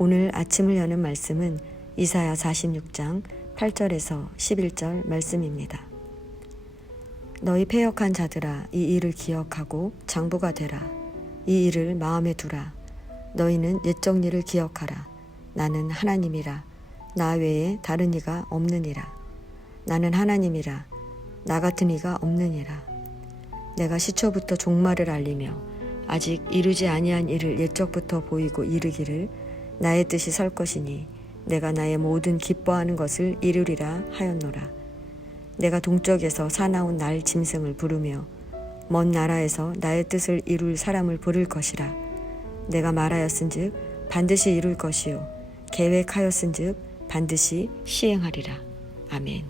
오늘 아침을 여는 말씀은 이사야 46장 8절에서 11절 말씀입니다. 너희 패역한 자들아, 이 일을 기억하고 장부가 되라. 이 일을 마음에 두라. 너희는 옛적 일을 기억하라. 나는 하나님이라. 나 외에 다른 이가 없느니라. 나는 하나님이라. 나 같은 이가 없느니라. 내가 시초부터 종말을 알리며 아직 이루지 아니한 일을 옛적부터 보이고 이르기를 나의 뜻이 설 것이니 내가 나의 모든 기뻐하는 것을 이루리라 하였노라. 내가 동쪽에서 사나운 날 짐승을 부르며 먼 나라에서 나의 뜻을 이룰 사람을 부를 것이라. 내가 말하였은즉 반드시 이룰 것이요 계획하였은즉 반드시 시행하리라. 아멘.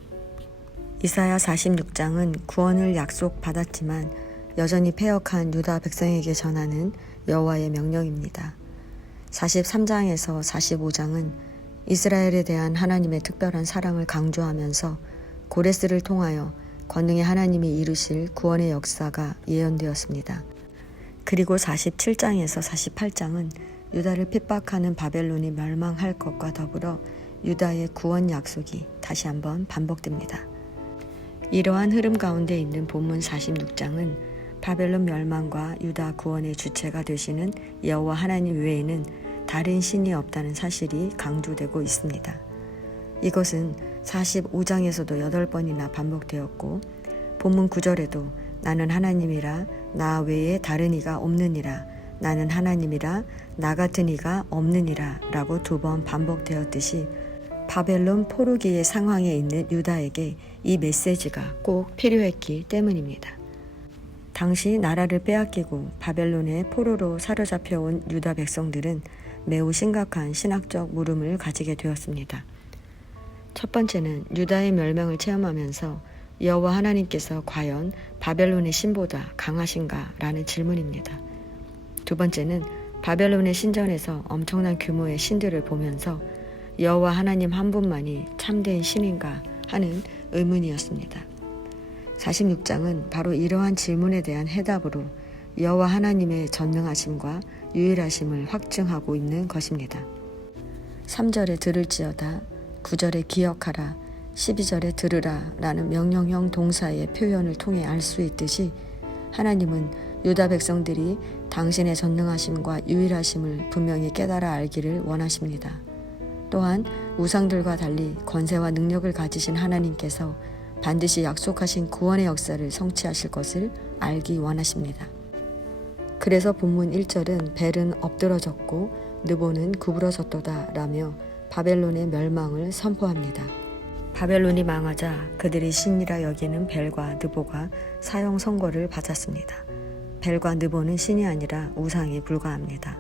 이사야 46장은 구원을 약속받았지만 여전히 패역한 유다 백성에게 전하는 여호와의 명령입니다. 43장에서 45장은 이스라엘에 대한 하나님의 특별한 사랑을 강조하면서 고레스를 통하여 권능의 하나님이 이루실 구원의 역사가 예언되었습니다. 그리고 47장에서 48장은 유다를 핍박하는 바벨론이 멸망할 것과 더불어 유다의 구원 약속이 다시 한번 반복됩니다. 이러한 흐름 가운데 있는 본문 46장은 바벨론 멸망과 유다 구원의 주체가 되시는 여호와 하나님 외에는 다른 신이 없다는 사실이 강조되고 있습니다. 이것은 45장에서도 8번이나 반복되었고 본문 9절에도 나는 하나님이라 나 외에 다른 이가 없느니라. 나는 하나님이라 나 같은 이가 없느니라 라고 2번 반복되었듯이 바벨론 포로기의 상황에 있는 유다에게 이 메시지가 꼭 필요했기 때문입니다. 당시 나라를 빼앗기고 바벨론의 포로로 사로잡혀온 유다 백성들은 매우 심각한 신학적 물음을 가지게 되었습니다. 첫 번째는 유다의 멸망을 체험하면서 여호와 하나님께서 과연 바벨론의 신보다 강하신가? 라는 질문입니다. 두 번째는 바벨론의 신전에서 엄청난 규모의 신들을 보면서 여호와 하나님 한 분만이 참된 신인가 하는 의문이었습니다. 46장은 바로 이러한 질문에 대한 해답으로 여호와 하나님의 전능하심과 유일하심을 확증하고 있는 것입니다. 3절에 들을지어다, 9절에 기억하라, 12절에 들으라 라는 명령형 동사의 표현을 통해 알 수 있듯이 하나님은 유다 백성들이 당신의 전능하심과 유일하심을 분명히 깨달아 알기를 원하십니다. 또한 우상들과 달리 권세와 능력을 가지신 하나님께서 반드시 약속하신 구원의 역사를 성취하실 것을 알기 원하십니다. 그래서 본문 1절은 벨은 엎드러졌고 느보는 구부러졌도다 라며 바벨론의 멸망을 선포합니다. 바벨론이 망하자 그들이 신이라 여기는 벨과 느보가 사형 선고를 받았습니다. 벨과 느보는 신이 아니라 우상에 불과합니다.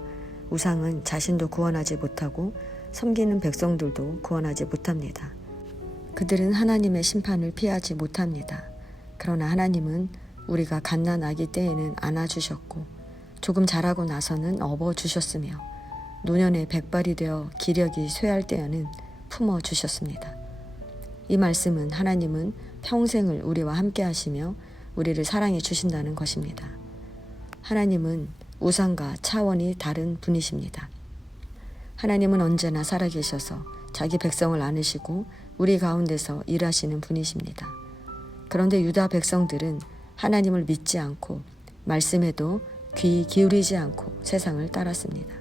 우상은 자신도 구원하지 못하고 섬기는 백성들도 구원하지 못합니다. 그들은 하나님의 심판을 피하지 못합니다. 그러나 하나님은 우리가 갓난아기 때에는 안아주셨고 조금 자라고 나서는 업어주셨으며 노년에 백발이 되어 기력이 쇠할 때에는 품어주셨습니다. 이 말씀은 하나님은 평생을 우리와 함께 하시며 우리를 사랑해 주신다는 것입니다. 하나님은 우상과 차원이 다른 분이십니다. 하나님은 언제나 살아계셔서 자기 백성을 안으시고 우리 가운데서 일하시는 분이십니다. 그런데 유다 백성들은 하나님을 믿지 않고 말씀에도 귀 기울이지 않고 세상을 따랐습니다.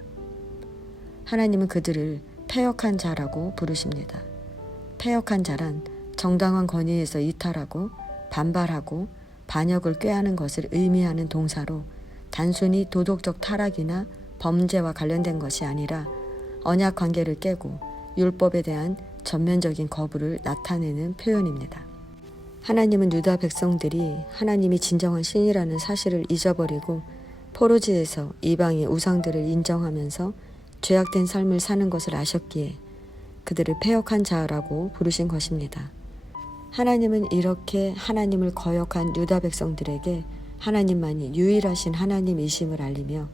하나님은 그들을 패역한 자라고 부르십니다. 패역한 자란 정당한 권위에서 이탈하고 반발하고 반역을 꾀하는 것을 의미하는 동사로 단순히 도덕적 타락이나 범죄와 관련된 것이 아니라 언약 관계를 깨고 율법에 대한 전면적인 거부를 나타내는 표현입니다. 하나님은 유다 백성들이 하나님이 진정한 신이라는 사실을 잊어버리고 포로지에서 이방의 우상들을 인정하면서 죄악된 삶을 사는 것을 아셨기에 그들을 패역한 자라고 부르신 것입니다. 하나님은 이렇게 하나님을 거역한 유다 백성들에게 하나님만이 유일하신 하나님이심을 알리며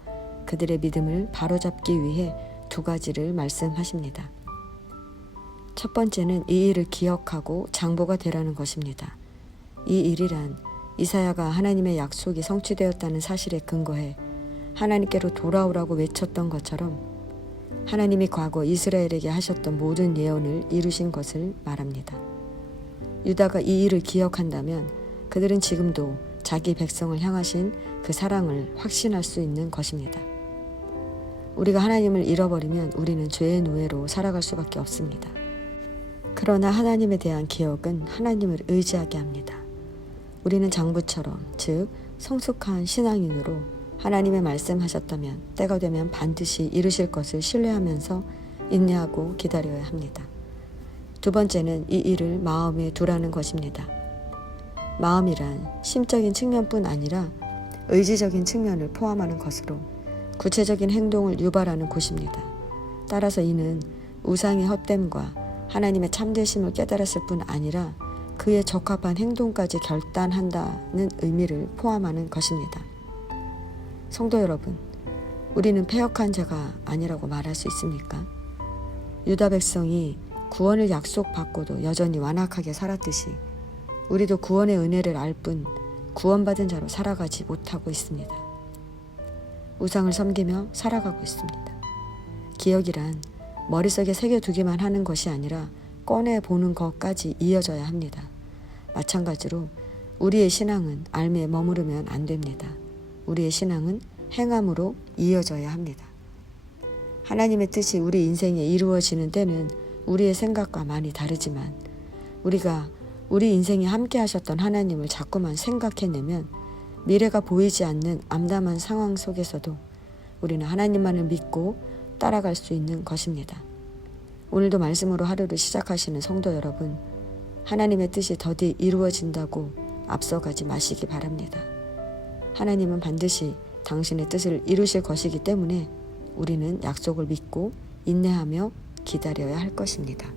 그들의 믿음을 바로잡기 위해 2가지를 말씀하십니다. 첫 번째는 이 일을 기억하고 장보가 되라는 것입니다. 이 일이란 이사야가 하나님의 약속이 성취되었다는 사실에 근거해 하나님께로 돌아오라고 외쳤던 것처럼 하나님이 과거 이스라엘에게 하셨던 모든 예언을 이루신 것을 말합니다. 유다가 이 일을 기억한다면 그들은 지금도 자기 백성을 향하신 그 사랑을 확신할 수 있는 것입니다. 우리가 하나님을 잃어버리면 우리는 죄의 노예로 살아갈 수밖에 없습니다. 그러나 하나님에 대한 기억은 하나님을 의지하게 합니다. 우리는 장부처럼, 즉 성숙한 신앙인으로 하나님의 말씀하셨다면 때가 되면 반드시 이루실 것을 신뢰하면서 인내하고 기다려야 합니다. 두 번째는 이 일을 마음에 두라는 것입니다. 마음이란 심적인 측면뿐 아니라 의지적인 측면을 포함하는 것으로 구체적인 행동을 유발하는 곳입니다. 따라서 이는 우상의 헛됨과 하나님의 참되심을 깨달았을 뿐 아니라 그에 적합한 행동까지 결단한다는 의미를 포함하는 것입니다. 성도 여러분, 우리는 패역한 자가 아니라고 말할 수 있습니까? 유다 백성이 구원을 약속받고도 여전히 완악하게 살았듯이 우리도 구원의 은혜를 알 뿐 구원받은 자로 살아가지 못하고 있습니다. 우상을 섬기며 살아가고 있습니다. 기억이란 머릿속에 새겨두기만 하는 것이 아니라 꺼내보는 것까지 이어져야 합니다. 마찬가지로 우리의 신앙은 알미에 머무르면 안 됩니다. 우리의 신앙은 행함으로 이어져야 합니다. 하나님의 뜻이 우리 인생에 이루어지는 때는 우리의 생각과 많이 다르지만 우리가 우리 인생에 함께 하셨던 하나님을 자꾸만 생각해내면 미래가 보이지 않는 암담한 상황 속에서도 우리는 하나님만을 믿고 따라갈 수 있는 것입니다. 오늘도 말씀으로 하루를 시작하시는 성도 여러분, 하나님의 뜻이 더디 이루어진다고 앞서가지 마시기 바랍니다. 하나님은 반드시 당신의 뜻을 이루실 것이기 때문에 우리는 약속을 믿고 인내하며 기다려야 할 것입니다.